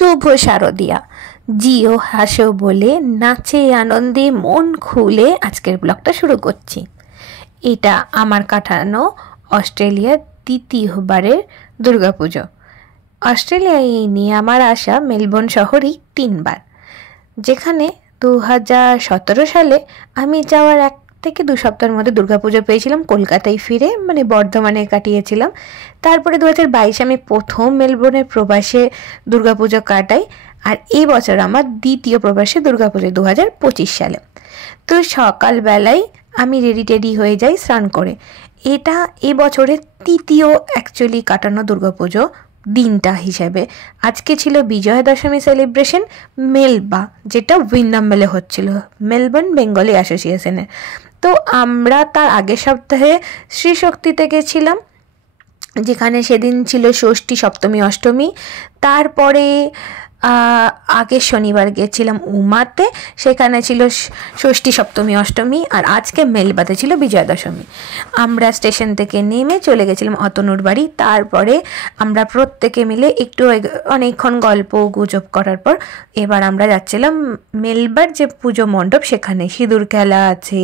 শুভ শারদিয়া। জিও হাসো বলে নাচে আনন্দে মন খুলে আজকের ব্লগটা শুরু করছি। এটা আমার কাটানো অস্ট্রেলিয়ার দ্বিতীয়বারের দুর্গাপুজো। অস্ট্রেলিয়ায় নিয়ে আমার আসা মেলবোর্ন শহরই 3 বার, যেখানে 2017 সালে আমি যাওয়ার 1 থেকে 2 সপ্তাহের মধ্যে দুর্গাপুজো পেয়েছিলাম কলকাতায় ফিরে, মানে বর্ধমানে কাটিয়েছিলাম। তারপরে 2022 আমি প্রথম মেলবোর্নের প্রবাসে দুর্গাপুজো কাটাই, আর এই বছর আমার দ্বিতীয় প্রবাসে দুর্গাপুজো 2025 সালে। তো সকালবেলায় আমি রেডি হয়ে যাই স্নান করে। এটা এবছরের তৃতীয় অ্যাকচুয়ালি কাটানো দুর্গাপুজো দিনটা হিসেবে। আজকে ছিল বিজয়া দশমী সেলিব্রেশন মেলবা, যেটা উইন্ডামেলে হচ্ছিল, মেলবোর্ন বেঙ্গলি অ্যাসোসিয়েশনের। তো আমরা তার আগের সপ্তাহে শ্রী শক্তিতে গেছিলাম, যেখানে সেদিন ছিল ষষ্ঠী সপ্তমী অষ্টমী। তারপরে আগের শনিবার গেছিলাম উমাতে, সেখানে ছিল ষষ্ঠী সপ্তমী অষ্টমী। আর আজকে মেলবাতে ছিল বিজয়া দশমী। আমরা স্টেশন থেকে নেমে চলে গেছিলাম অতনুর বাড়ি। তারপরে আমরা প্রত্যেকে মিলে একটু অনেকক্ষণ গল্প গুজব করার পর এবার আমরা যাচ্ছিলাম মেলবার যে পুজো মণ্ডপ, সেখানে সিঁদুর খেলা আছে,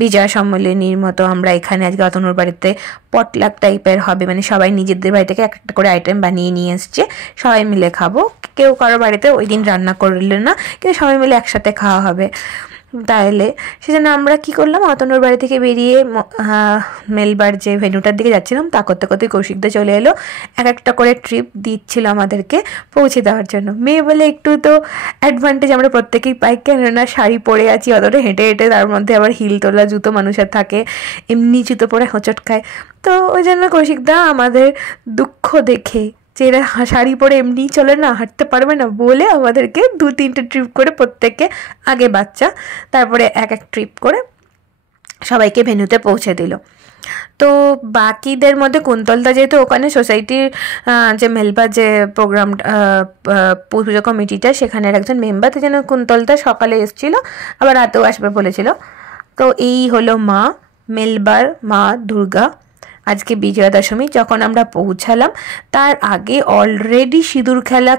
বিজয়া সম্মেলনীর মতো। আমরা এখানে আজকে অতনুর বাড়িতে পটলাক টাইপের হবে, মানে সবাই নিজেদের বাড়ি থেকে একটা করে আইটেম বানিয়ে নিয়ে এসছে, সবাই মিলে খাবো। কেউ কারো বাড়িতে ওই দিন রান্না করলে না, কিন্তু সবাই মিলে একসাথে খাওয়া হবে। তাহলে সেজন্য আমরা কি করলাম, অতনুর বাড়ি থেকে বেরিয়ে মেলবার যে ভেন্যুটার দিকে যাচ্ছিলাম, তা করতে করতে কৌশিকদা চলে এলো। একটা করে ট্রিপ দিচ্ছিল আমাদেরকে পৌঁছে দেওয়ার জন্য। মেয়ে বলে একটু তো অ্যাডভান্টেজ আমরা প্রত্যেকেই পাই, কেননা শাড়ি পরে আছি অতটা হেঁটে হেঁটে, তার মধ্যে আবার হিল তোলা জুতো মানুষের থাকে, এমনি জুতো পরে হোঁচট খায়। তো ওই জন্য কৌশিকদা আমাদের দুঃখ দেখে, যে এরা শাড়ি পরে এমনিই চলে না, হাঁটতে পারবে না বলে, আমাদেরকে 2-3টে ট্রিপ করে প্রত্যেককে, আগে বাচ্চা তারপরে এক ট্রিপ করে সবাইকে ভেন্যুতে পৌঁছে দিল। তো বাকিদের মধ্যে কুন্তলদা, যেহেতু ওখানে সোসাইটির যে মেলবা যে প্রোগ্রাম পুজো কমিটিটা, সেখানের একজন মেম্বার, তাই জন্য কুন্তলদা সকালে এসেছিলো, আবার রাতেও আসবে বলেছিল। তো এই হলো মেলবার মা দুর্গা। আজকে বিজয়া দশমী। যখন আমরা পৌঁছালাম তার আগে অলরেডি সিঁদুর খেলা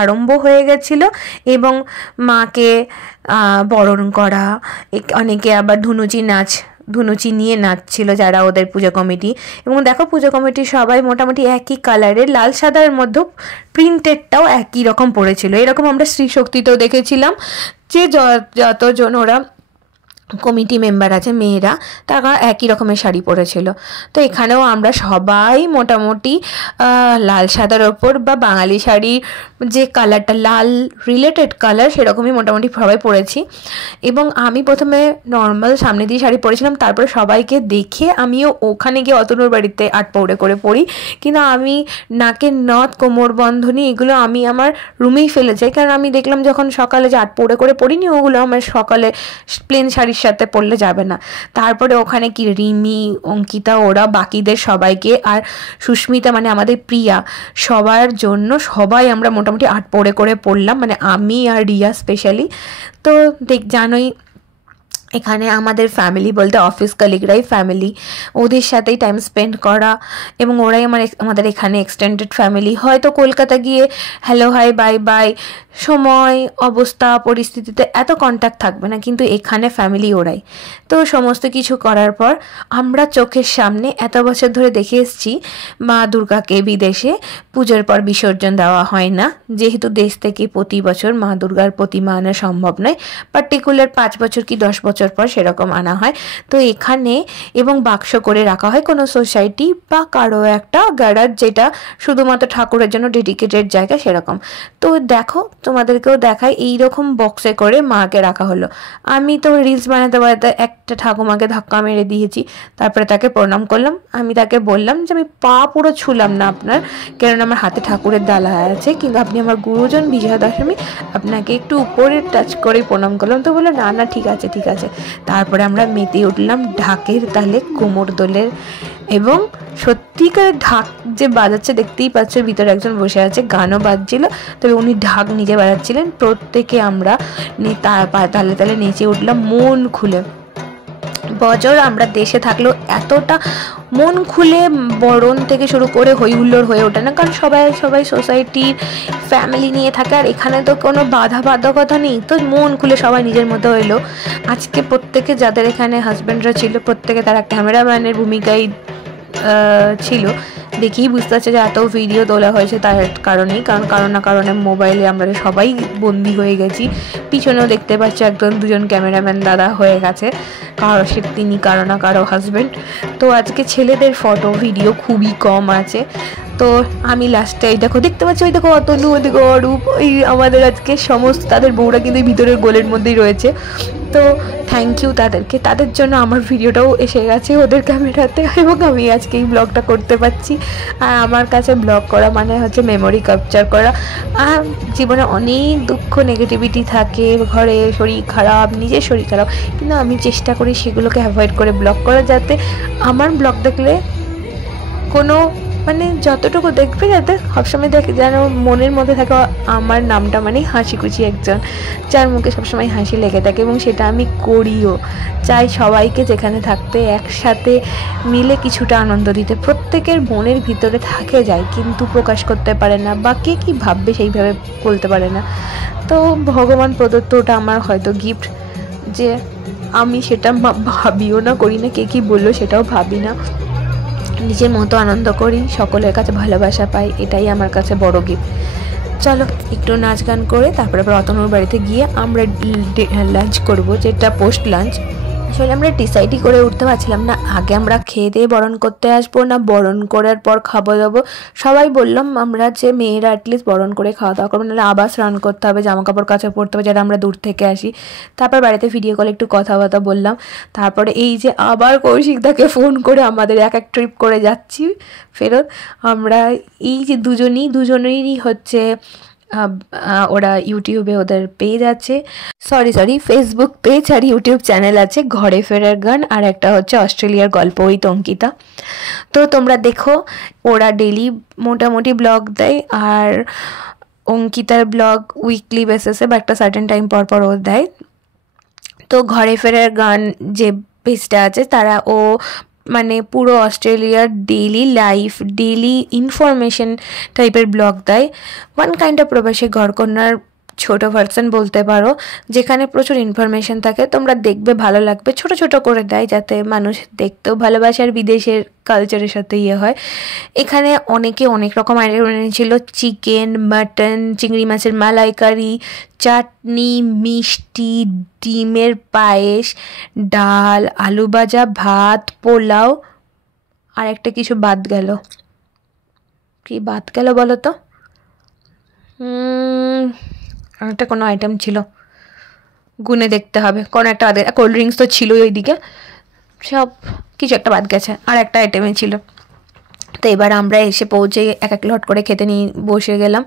আরম্ভ হয়ে গেছিলো, এবং মাকে বরণ করা, অনেকে আবার ধুনুচি নিয়ে নাচছিল যারা ওদের পুজো কমিটি। এবং দেখো পুজো কমিটি সবাই মোটামুটি একই কালারের, লাল সাদার মধ্যে প্রিন্টেডটাও একই রকম পড়েছিল। এরকম আমরা শ্রী শক্তিতেও দেখেছিলাম যে যতজন ওরা কমিটি মেম্বার আছে মেয়েরা, তারা একই রকমের শাড়ি পরেছিল। তো এখানেও আমরা সবাই মোটামুটি লাল সাদার ওপর, বা বাঙালি শাড়ির যে কালারটা লাল রিলেটেড কালার, সেরকমই মোটামুটি সবাই পরেছি। এবং আমি প্রথমে নর্মাল সামনে দিয়ে শাড়ি পরেছিলাম, তারপরে সবাইকে দেখে আমিও ওখানে গিয়ে অতনুর বাড়িতে 8 পৌড়ে করে পরি। কিন্তু আমি নাকের নথ, কোমর বন্ধনী এগুলো আমি আমার রুমেই ফেলে যাই, কারণ আমি দেখলাম যখন সকালে যে 8 পৌড়ে করে পরিনি, ওগুলো আমার সকালে প্লেন শাড়ির সাথে পড়লে যাবে না। তারপরে ওখানে কি রিমি, অঙ্কিতা, ওরা বাকিদের সবাইকে, আর সুস্মিতা মানে আমাদের প্রিয়া, সবার জন্য সবাই আমরা মোটামুটি 8 পৌড়ে করে পড়লাম, মানে আমি আর রিয়া স্পেশালি। তো জানোই এখানে আমাদের ফ্যামিলি বলতে অফিস কলিগরাই ফ্যামিলি, ওদের সাথেই টাইম স্পেন্ড করা, এবং ওরাই আমাদের এখানে এক্সটেন্ডেড ফ্যামিলি। হয়তো কলকাতা গিয়ে হ্যালো হাই বাই বাই সময় অবস্থা পরিস্থিতিতে এত কন্ট্যাক্ট থাকবে না, কিন্তু এখানে ফ্যামিলি ওরাই। তো সমস্ত কিছু করার পর আমরা চোখের সামনে এত বছর ধরে দেখে এসেছি মা দুর্গাকে বিদেশে পুজোর পর বিসর্জন দেওয়া হয় না, যেহেতু দেশ থেকে প্রতি বছর মা দুর্গার প্রতিমা আনা সম্ভব নয়, পার্টিকুলার 5 বছর কি 10 বছর পর সেরকম আনা হয়। তো এখানে এবং বাক্স করে রাখা হয় কোনো সোসাইটি বা কারো একটা গ্যারাজ, যেটা শুধুমাত্র ঠাকুরের জন্য ডেডিকেটেড জায়গা সেরকম। তো দেখো তোমাদেরকেও দেখায়, এইরকম বক্সে করে মাকে রাখা হলো। আমি তো রিলস বানাতে বানাতে একটা ঠাকুমাকে ধাক্কা মেরে দিয়েছি, তারপরে তাকে প্রণাম করলাম। আমি তাকে বললাম যে আমি পা পুরো ছুলাম না আপনার, কেননা আমার হাতে ঠাকুরের ডালা আছে, কিন্তু আপনি আমার গুরুজন বিজয়া দশমী, আপনাকে একটু উপরে টাচ করে প্রণাম করলাম। তো বললো না না ঠিক আছে ঠিক আছে। তারপরে আমরা মেতে উঠলাম ঢাকের তালে, কোমর দোলের, এবং সত্যিকার ঢাক যে বাজাচ্ছে দেখতেই পাচ্ছ, ভিতরে একজন বসে আছে, গানও বাজছিল, তবে উনি ঢাক নিজে বাজাচ্ছিলেন। প্রত্যেকে আমরা তালে তালে নেচে উঠলাম মন খুলে। বছর আমরা দেশে থাকলেও এতটা মন খুলে বরণ থেকে শুরু করে হই হুল্লোড় হয়ে ওঠে না, কারণ সবাই সোসাইটির ফ্যামিলি নিয়ে থাকে, আর এখানে তো কোনো বাধকতা নেই, তো মন খুলে সবাই নিজের মতো হইলো। আজকে প্রত্যেকে যাদের এখানে হাজব্যান্ডরা ছিল প্রত্যেকে তারা ক্যামেরাম্যানের ভূমিকায় ছিল। দেখেই বুঝতে পারছে যে এত ভিডিও তোলা হয়েছে তার কারণেই, কারণ কারো না কারণে মোবাইলে আমরা সবাই বন্দি হয়ে গেছি। পিছনেও দেখতে পাচ্ছি একজন দুজন ক্যামেরাম্যান দাদা হয়ে গেছে, কারো সে তিনি কারো না কারো হাজব্যান্ড। তো আজকে ছেলেদের ফটো ভিডিও খুবই কম আছে। তো আমি লাস্টে এই দেখো দেখতে পাচ্ছি, ওই দেখো অতনু, ওই দেখো অরূপ, ওই আমাদের আজকে সমস্ত তাদের বউরা কিন্তু ভিতরের গোলের মধ্যেই রয়েছে। তো থ্যাংক ইউ তাদেরকে, তাদের জন্য আমার ভিডিওটাও এসে গেছে ওদের ক্যামেরাতে, এবং আমি আজকে এই ব্লগটা করতে পারছি। আর আমার কাছে ব্লগ করা মানে হচ্ছে মেমোরি ক্যাপচার করা। জীবনে অনেক দুঃখ নেগেটিভিটি থাকে, ঘরে শরীর খারাপ, নিজের শরীর খারাপ, কিন্তু আমি চেষ্টা করি সেগুলোকে অ্যাভয়েড করে ব্লগ করা, যাতে আমার ব্লগ দেখলে কোনো মানে যতটুকু দেখবে যাতে সবসময় দেখে যেন মনের মধ্যে থাকে আমার নামটা মানে হাসি খুশি একজন, যার মুখে সবসময় হাসি লেগে থাকে, এবং সেটা আমি করিও। চাই সবাইকে যেখানে থাকতে একসাথে মিলে কিছুটা আনন্দ দিতে। প্রত্যেকের মনের ভিতরে থাকে যায় কিন্তু প্রকাশ করতে পারে না, বা কে কী ভাববে সেইভাবে বলতে পারে না। তো ভগবান প্রদত্ত ওটা আমার হয়তো গিফট, যে আমি সেটা ভাবিও না, করি না, কে কী বললো সেটাও ভাবি না, নিজের মতো আনন্দ করি, সকলের কাছে ভালোবাসা পাই, এটাই আমার কাছে বড় গিফট। চলো একটু নাচ গান করে তারপরে আবার অতনুর বাড়িতে গিয়ে আমরা লাঞ্চ করব, যেটা পোস্ট লাঞ্চ। আসলে আমরা ডিসাইডই করে উঠতে পারছিলাম না আগে আমরা খেয়ে দিয়ে বরণ করতে আসবো না বরণ করার পর খাবো দাবো। সবাই বললাম আমরা যে মেয়েরা অ্যাটলিস্ট বরণ করে খাওয়া দাওয়া করবো, নাহলে আবার স্নান করতে হবে, জামা কাপড় কাচা পড়তে হবে, যারা আমরা দূর থেকে আসি। তারপর বাড়িতে ভিডিও কলে একটু কথাবার্তা বললাম। তারপরে এই যে আবার কৌশিকদাকে ফোন করে আমাদের এক ট্রিপ করে যাচ্ছি ফেরত। আমরা এই যে দুজনেরই হচ্ছে ওরা ইউটিউবে ওদের পেজ আছে, সরি ফেসবুক পেজ আর ইউটিউব চ্যানেল আছে, ঘরে ফেরার গান, আর একটা হচ্ছে অস্ট্রেলিয়ার গল্প ওই অঙ্কিতা। তো তোমরা দেখো, ওরা ডেলি মোটামুটি ব্লগ দেয়, আর অঙ্কিতার ব্লগ উইকলি বেসিসে বা একটা সার্টেন টাইম পর ও দেয়। তো ঘরে ফেরার গান যে পেজটা আছে তারা ও মানে পুরো অস্ট্রেলিয়ার ডেইলি লাইফ, ডেইলি ইনফরমেশন টাইপের ব্লগ দেয়। ওয়ান কাইন্ড অফ প্রবাসী ঘরকন্যার ছোটো ভার্সন বলতে পারো, যেখানে প্রচুর ইনফরমেশন থাকে, তোমরা দেখবে ভালো লাগবে। ছোট করে দেয় যাতে মানুষ দেখতেও ভালোবাসে আর বিদেশের কালচারের সাথে ইয়ে হয়। এখানে অনেকে অনেক রকম আইটেম এনেছিল, চিকেন, মাটন, চিংড়ি মাছের মালাইকারি, চাটনি, মিষ্টি, ডিমের পায়েস, ডাল, আলু ভাজা, ভাত, পোলাও, আর একটা কিছু বাদ গেল। কি বাদ গেল বলো তো? একটা কোনো আইটেম ছিল, গুনে দেখতে হবে, কোনো একটা কোল্ড ড্রিঙ্কস তো ছিলই ওইদিকে, সব কিছু একটা বাদ গেছে, আর একটা আইটেমে ছিল। তো এবার আমরা এসে পৌঁছে এক লট করে খেতে নিয়ে বসে গেলাম।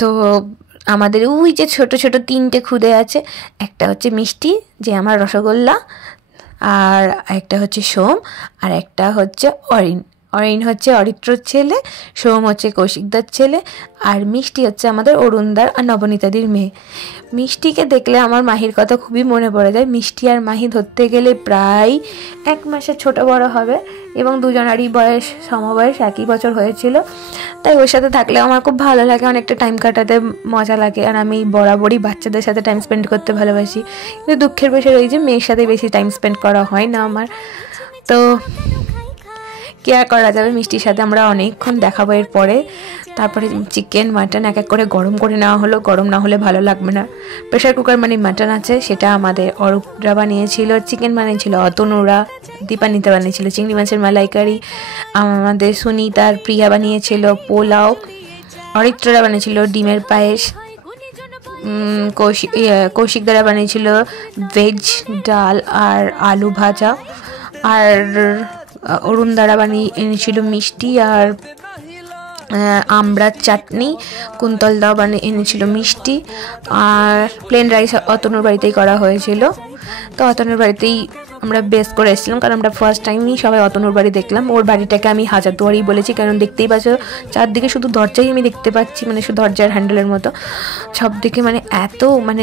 তো আমাদের ওই যে ছোট 3টে খুদে আছে, একটা হচ্ছে মিষ্টি যে আমার রসগোল্লা, আর একটা হচ্ছে সোম, আর একটা হচ্ছে অরিন হচ্ছে অরিত্রর ছেলে, সোম হচ্ছে কৌশিকদার ছেলে, আর মিষ্টি হচ্ছে আমাদের অরুণদার আর নবনীতাদির মেয়ে। মিষ্টিকে দেখলে আমার মাহির কথা খুবই মনে পড়ে যায়। মিষ্টি আর মাহি ধরতে গেলে প্রায় 1 মাসের ছোট বড় হবে, এবং দুজনারই বয়স সমবয়স, একই বছর হয়েছিল। তাই ওর সাথে থাকলে আমার খুব ভালো লাগে, অনেকটা টাইম কাটাতে মজা লাগে। আর আমি বরাবরই বাচ্চাদের সাথে টাইম স্পেন্ড করতে ভালোবাসি, কিন্তু দুঃখের বিষয় ওই যে মেয়ের সাথে বেশি টাইম স্পেন্ড করা হয় না আমার। তো কি আর করা যাবে, মিষ্টির সাথে আমরা অনেকক্ষণ দেখাবো। এর পরে তারপরে চিকেন মাটন এক করে গরম করে নেওয়া হলো, গরম না হলে ভালো লাগবে না। প্রেশার কুকার মানে মাটন আছে, সেটা আমাদের অরূপরা বানিয়েছিল। চিকেন বানিয়েছিল অতনুরা, দীপানিতা বানিয়েছিল চিংড়ি মাছের মালাইকারি, আমাদের সুনিতার প্রিয়া বানিয়েছিল পোলাও, অরিত্ররা বানিয়েছিল ডিমের পায়েস, কৌশিক দ্বারা বানিয়েছিল ভেজ ডাল আর আলু ভাজা, আর অরুণ দ্বারা বানিয়ে এনেছিল মিষ্টি আর আমড়ার চাটনি, কুন্তল দাও বানিয়ে এনেছিল মিষ্টি, আর প্লেন রাইস অতনুর বাড়িতেই করা হয়েছিল। তো অতনুর বাড়িতেই আমরা বেস করে এসেছিলাম, কারণ আমরা ফার্স্ট টাইমই সবাই অতনুর বাড়ি দেখলাম। ওর বাড়িটাকে আমি হাজারদুয়ারি বলেছি, কারণ দেখতেই পাচ্ছ চারদিকে শুধু দরজাই আমি দেখতে পাচ্ছি, মানে শুধু দরজার হ্যান্ডেলের মতো সব দিকে, মানে এত মানে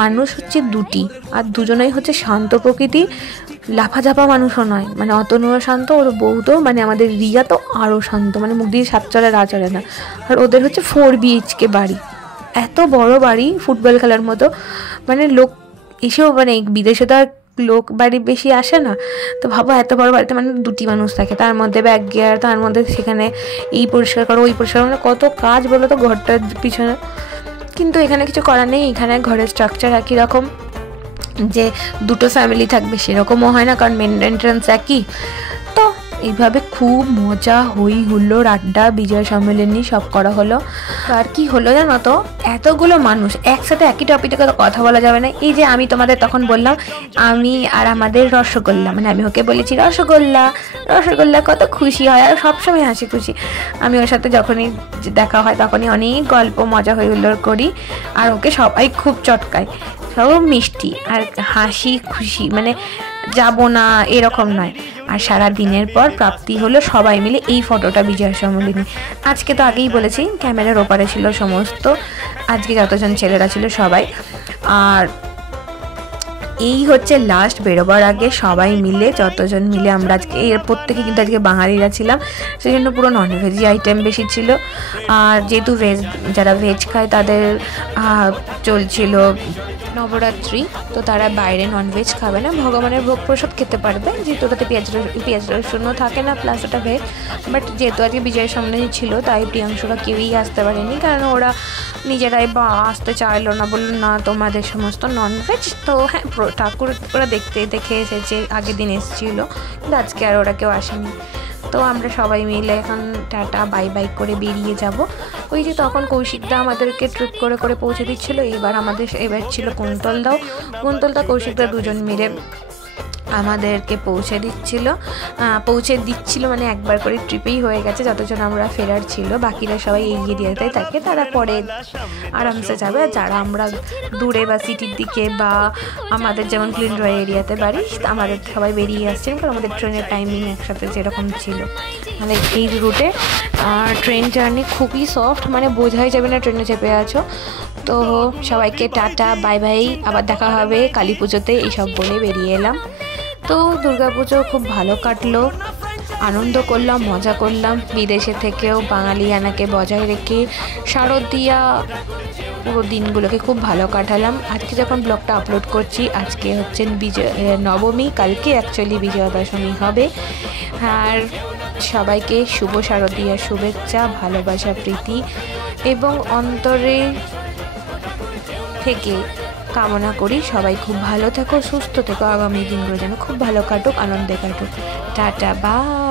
মানুষ হচ্ছে 2টি, আর দুজনেই হচ্ছে শান্ত প্রকৃতি, লাফাঝাপা মানুষও নয়, মানে অতনুও শান্ত, ওর বউ তো মানে আমাদের রিয়া তো আরও শান্ত, মানে মুখ দিয়ে সাত চলে রা চলে না। আর ওদের হচ্ছে 4 BHK বাড়ি, এত বড় বাড়ি ফুটবল খেলার মতো, মানে লোক এসেও মানে বিদেশে তো আর লোক বাড়ি বেশি আসে না, তো ভাবো এত বড় বাড়িতে মানে 2টি মানুষ থাকে, তার মধ্যে ব্যাগ গিয়ার, তার মধ্যে সেখানে এই পরিষ্কার করো ওই পরিষ্কার, মানে কত কাজ বলো তো ঘরটার পিছনে। কিন্তু এখানে কিছু করার নেই, এখানে ঘরের স্ট্রাকচার একই রকম, যে 2টো ফ্যামিলি থাকবে সেরকমও হয় না, কারণ মেন এন্ট্রান্স একই। তো এইভাবে খুব মজা, হই হুল্লোড়, আড্ডা, বিজয় সম্মেলনী সব করা হলো। আর কি হলো জানো তো, এতগুলো মানুষ একসাথে একই টপিকে কথা বলা যাবে না। এই যে আমি তোমাদের তখন বললাম আমি আর আমাদের রসগোল্লা, মানে আমি ওকে বলেছি রসগোল্লা রসগোল্লা, কত খুশি হয়, আর সবসময় হাসি খুশি। আমি ওর সাথে যখনই দেখা হয় তখনই অনেক গল্প মজা হই হুল্লোড় করি, আর ওকে সবাই খুব চটকায়, সব মিষ্টি আর হাসি খুশি, মানে যাব না এরকম নয়। আর সারা দিনের পর প্রাপ্তি হলো সবাই মিলে এই ফটোটা বিজয় সম্মেলনী। আজকে তো আগেই বলেছি ক্যামেরার ওপারে ছিল সমস্ত, আজকে যতজন ছেলেরা ছিল সবাই। আর এই হচ্ছে লাস্ট বেরোবার আগে সবাই মিলে, যতজন মিলে আমরা আজকে, এর প্রত্যেকে কিন্তু আজকে বাঙালিরা ছিলাম, সেই জন্য পুরো ননভেজি আইটেম বেশি ছিল। আর যেহেতু ভেজ, যারা ভেজ খায় তাদের চলছিল নবরাত্রি, তো তারা বাইরে ননভেজ খাবে না, ভগবানের ভোগ প্রসাদ খেতে পারবে, যেহেতু ওটাতে পেঁয়াজ রসুনও থাকে না, প্লাস ওটা ভেজ। বাট যেহেতু আজকে বিজয়ের সামনে ছিল, তাই প্রিয়াংশুরা কেউই আসতে পারেনি, কারণ ওরা নিজেরাই বা আসতে চাইলো না, বললো না তোমাদের সমস্ত ননভেজ। তো হ্যাঁ, ঠাকুর ওরা দেখে এসেছে, আগের দিন এসেছিলো, কিন্তু আজকে আর ওরা কেউ আসেনি। তো আমরা সবাই মিলে এখন টাটা বাই বাই করে বেরিয়ে যাব। ওই যে তখন কৌশিকদা আমাদেরকে ট্রিপ করে করে পৌঁছে দিচ্ছিলো, এবার ছিল কুন্তলদা কৌশিকদা দুজন মিলে আমাদেরকে পৌঁছে দিচ্ছিল, মানে একবার করে ট্রিপেই হয়ে গেছে, যতজন আমরা ফেরার ছিল, বাকিরা সবাই এগিয়ে দিয়ে থাকে, তারা পরে আরামসে যাবে। আর যারা আমরা দূরে বা সিটির দিকে বা আমাদের যেমন ক্লিন রয় এরিয়াতে বাড়ি, আমাদের সবাই বেরিয়ে আসছেন, কারণ আমাদের ট্রেনের টাইমিং একসাথে যেরকম ছিল, মানে এই রুটে ট্রেন জার্নি খুবই সফট, মানে বোঝাই যাবে না ট্রেনে চেপে আছো। তো সবাইকে টাটা বাই বাই, আবার দেখা হবে কালী পুজোতে, এইসব বলে বেরিয়ে এলাম। তো দুর্গাপুজো খুব ভালো কাটলো, আনন্দ করলাম, মজা করলাম, বিদেশে থেকেও বাঙালিয়ানাকে বজায় রেখে শারদীয়া পুরো দিনগুলোকে খুব ভালো কাটালাম। আজকে যখন ব্লগটা আপলোড করছি, আজকে হচ্ছে নবমী, কালকে অ্যাকচুয়ালি বিজয়া দশমী হবে। আর সবাইকে শুভ শারদীয়া শুভেচ্ছা, ভালোবাসা, প্রীতি এবং অন্তরে থেকে কামনা করি সবাই খুব ভালো থেকো, সুস্থ থেকো, আগামী দিনগুলো যেন খুব ভালো কাটুক, আনন্দে কাটুক। Tata bye.